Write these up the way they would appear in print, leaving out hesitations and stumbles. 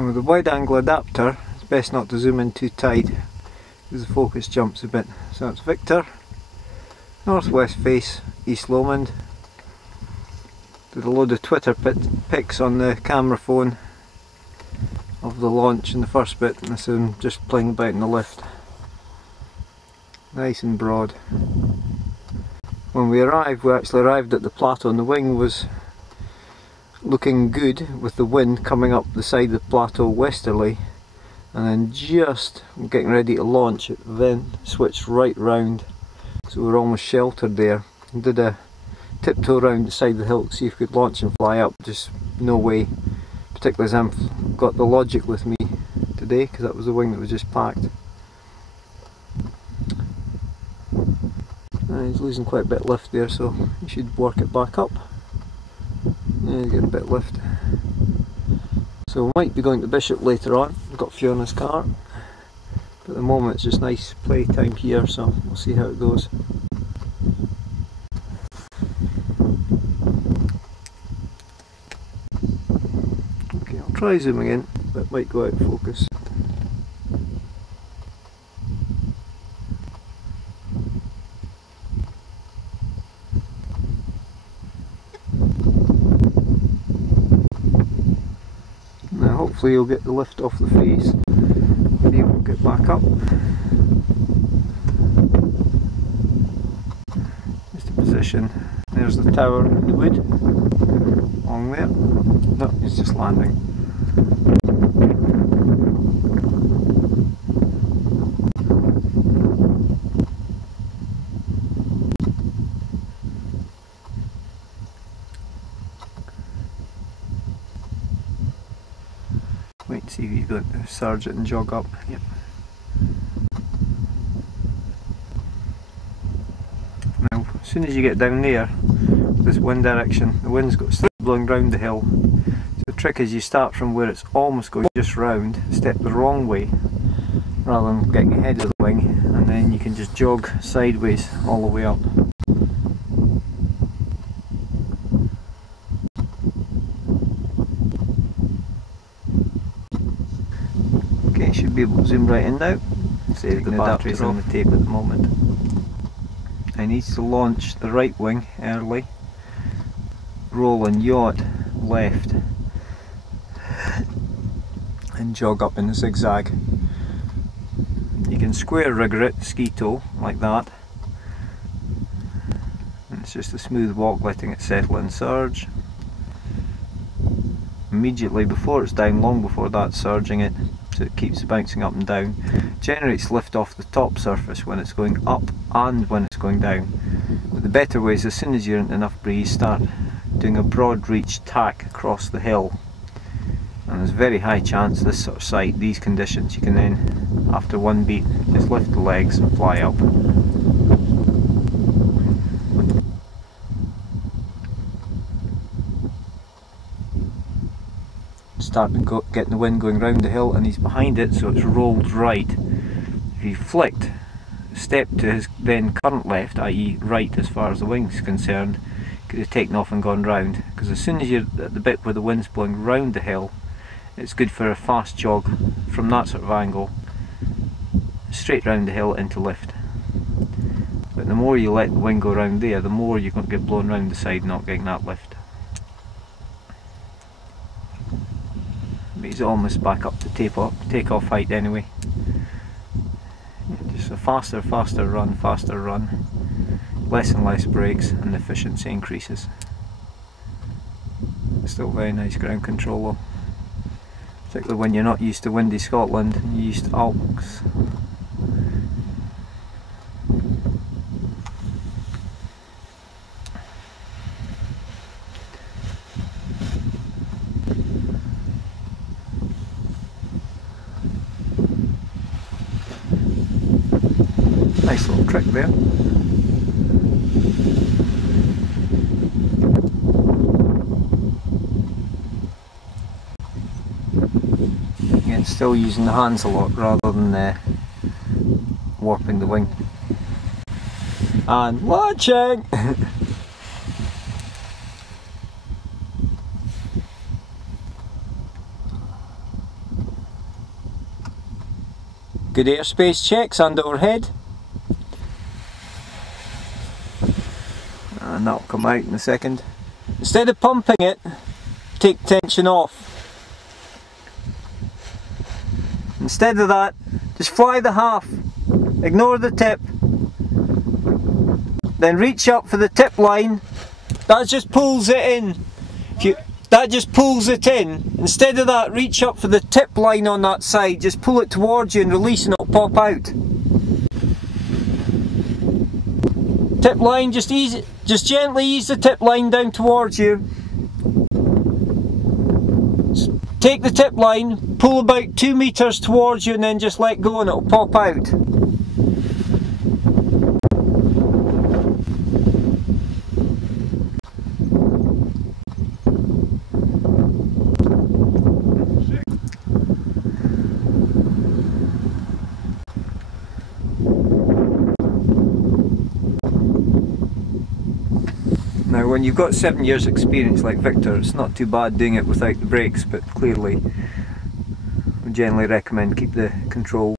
And with the wide angle adapter, it's best not to zoom in too tight because the focus jumps a bit. So it's Victor, northwest face, East Lomond. Did a load of Twitter pics on the camera phone of the launch in the first bit, and so I'm just playing about in the lift. Nice and broad. When we actually arrived at the plateau, and the wing was looking good with the wind coming up the side of the plateau westerly, and then just getting ready to launch it then switched right round, so we were almost sheltered there. Did a tiptoe around the side of the hill to see if we could launch and fly up. Just no way, particularly as I've got the Logic with me today, because that was the wing that was just packed. He's losing quite a bit of lift there, so he should work it back up. Yeah, he's getting a bit of lift. So we might be going to Bishop later on. We've got a few on his car. But at the moment it's just nice play time here, so we'll see how it goes. Okay, I'll try zooming in, but it might go out of focus. Hopefully you'll get the lift off the face and be able to get back up. Just a position. There's the tower in the wood along there. No, it's just landing. Wait and see if he's going to surge it and jog up. Yep. Now, as soon as you get down there, this wind direction, the wind's got still blowing round the hill. So the trick is you start from where it's almost going just round, step the wrong way, rather than getting ahead of the wing, and then you can just jog sideways all the way up. Okay, should be able to zoom right in now. Save the batteries on the tape at the moment. I need to launch the right wing early, roll and yacht left, and jog up in a zigzag. You can square rigger it, ski toe, like that. And it's just a smooth walk, letting it settle and surge. Immediately before it's down, long before that, surging it, so it keeps bouncing up and down. Generates lift off the top surface when it's going up and when it's going down. But the better way is, as soon as you're in enough breeze, start doing a broad reach tack across the hill. And there's a very high chance this sort of site, these conditions, you can then, after one beat, just lift the legs and fly up. Starting getting the wind going round the hill, and he's behind it, so it's rolled right. If he flicked, stepped to his then current left, i.e. right as far as the wing's concerned, could have taken off and gone round, because as soon as you're at the bit where the wind's blowing round the hill, it's good for a fast jog from that sort of angle, straight round the hill into lift. But the more you let the wing go round there, the more you're going to get blown round the side, not getting that lift. But he's almost back up to take-off height anyway. Just a faster run, less and less brakes, and the efficiency increases. Still very nice ground control though, particularly when you're not used to windy Scotland and you're used to Alps. Nice little trick there. Again, still using the hands a lot rather than warping the wing. And launching! Good airspace checks and overhead. And that'll come out in a second. Instead of pumping it, take tension off. Instead of that, just fly the half. Ignore the tip. Then reach up for the tip line. That just pulls it in. That just pulls it in. Instead of that, reach up for the tip line on that side. Just pull it towards you and release and it'll pop out. Tip line, just gently ease the tip line down towards you. Take the tip line, pull about 2 meters towards you and then just let go and it'll pop out. Now when you've got 7 years experience like Victor, it's not too bad doing it without the brakes, but clearly I generally recommend keep the controls.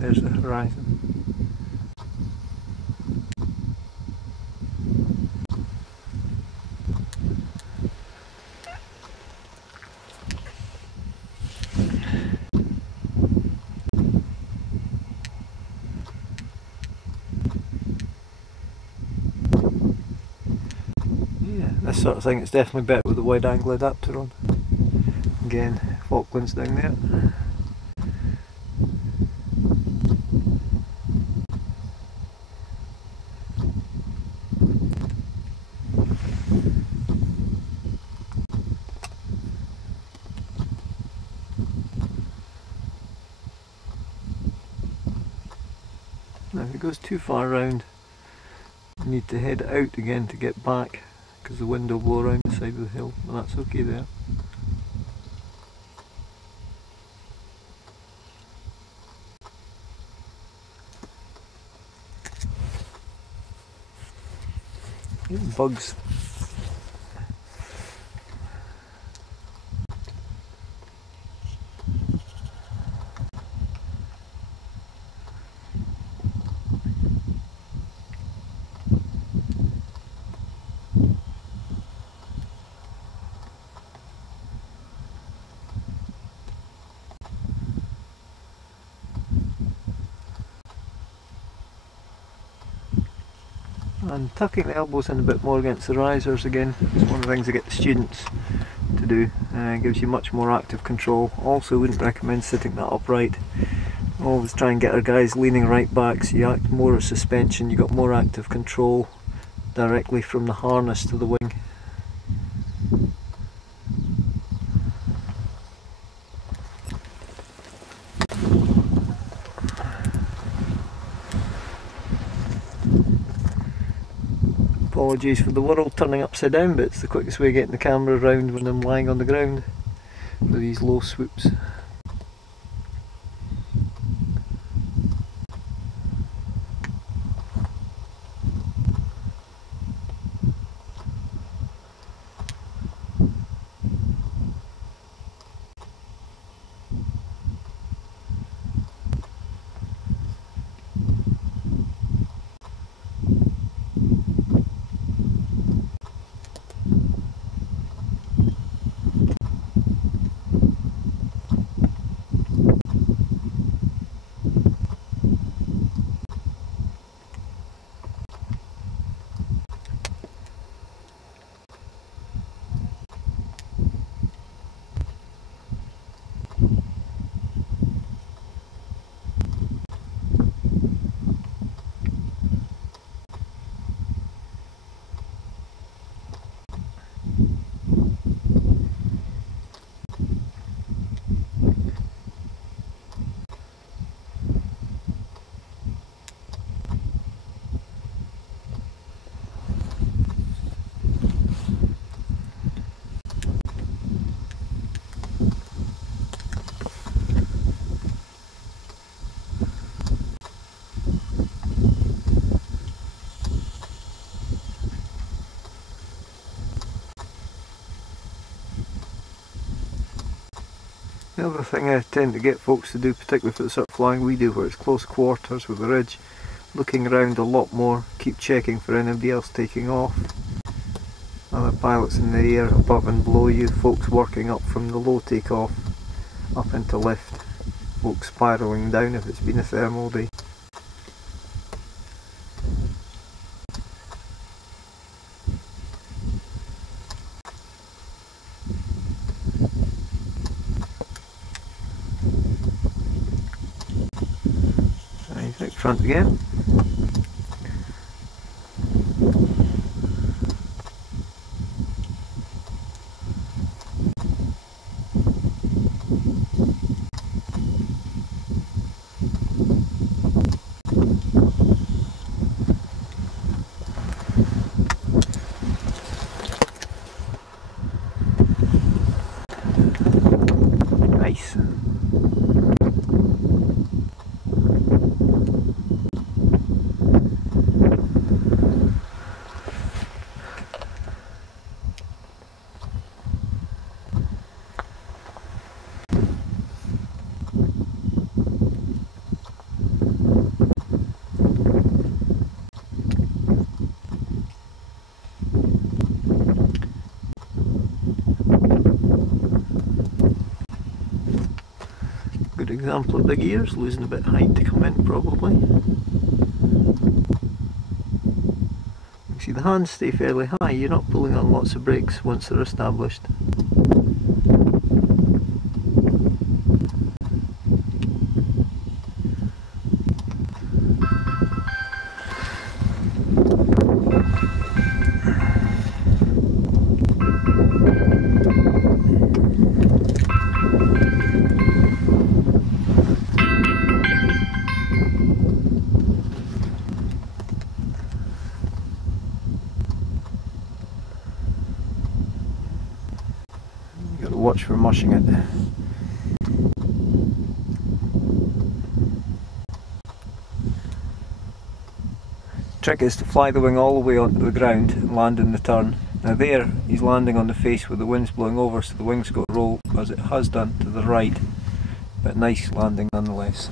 There's the horizon. Yeah, this sort of thing, it's definitely better with the wide angle adapter on. Again, Falklands down there. Now if it goes too far around, you need to head out again to get back, because the wind will blow around the side of the hill, but that's okay there. Getting bugs. And tucking the elbows in a bit more against the risers again, it's one of the things I get the students to do. It gives you much more active control. Also wouldn't recommend sitting that upright. Always try and get our guys leaning right back so you act more as suspension, you got more active control directly from the harness to the wing. Apologies for the world turning upside down, but it's the quickest way of getting the camera around when I'm lying on the ground for these low swoops. The other thing I tend to get folks to do, particularly for the sort of flying we do where it's close quarters with the ridge, looking around a lot more, keep checking for anybody else taking off. Other pilots in the air above and below you, folks working up from the low takeoff up into lift, folks spiralling down if it's been a thermal day. Out front again. Nice. Good example of big ears, losing a bit of height to come in probably. You can see the hands stay fairly high, you're not pulling on lots of brakes once they're established. Got to watch for mushing it. Trick is to fly the wing all the way onto the ground and land in the turn. Now there, he's landing on the face with the wind's blowing over, so the wing's got to roll as it has done to the right, but nice landing nonetheless.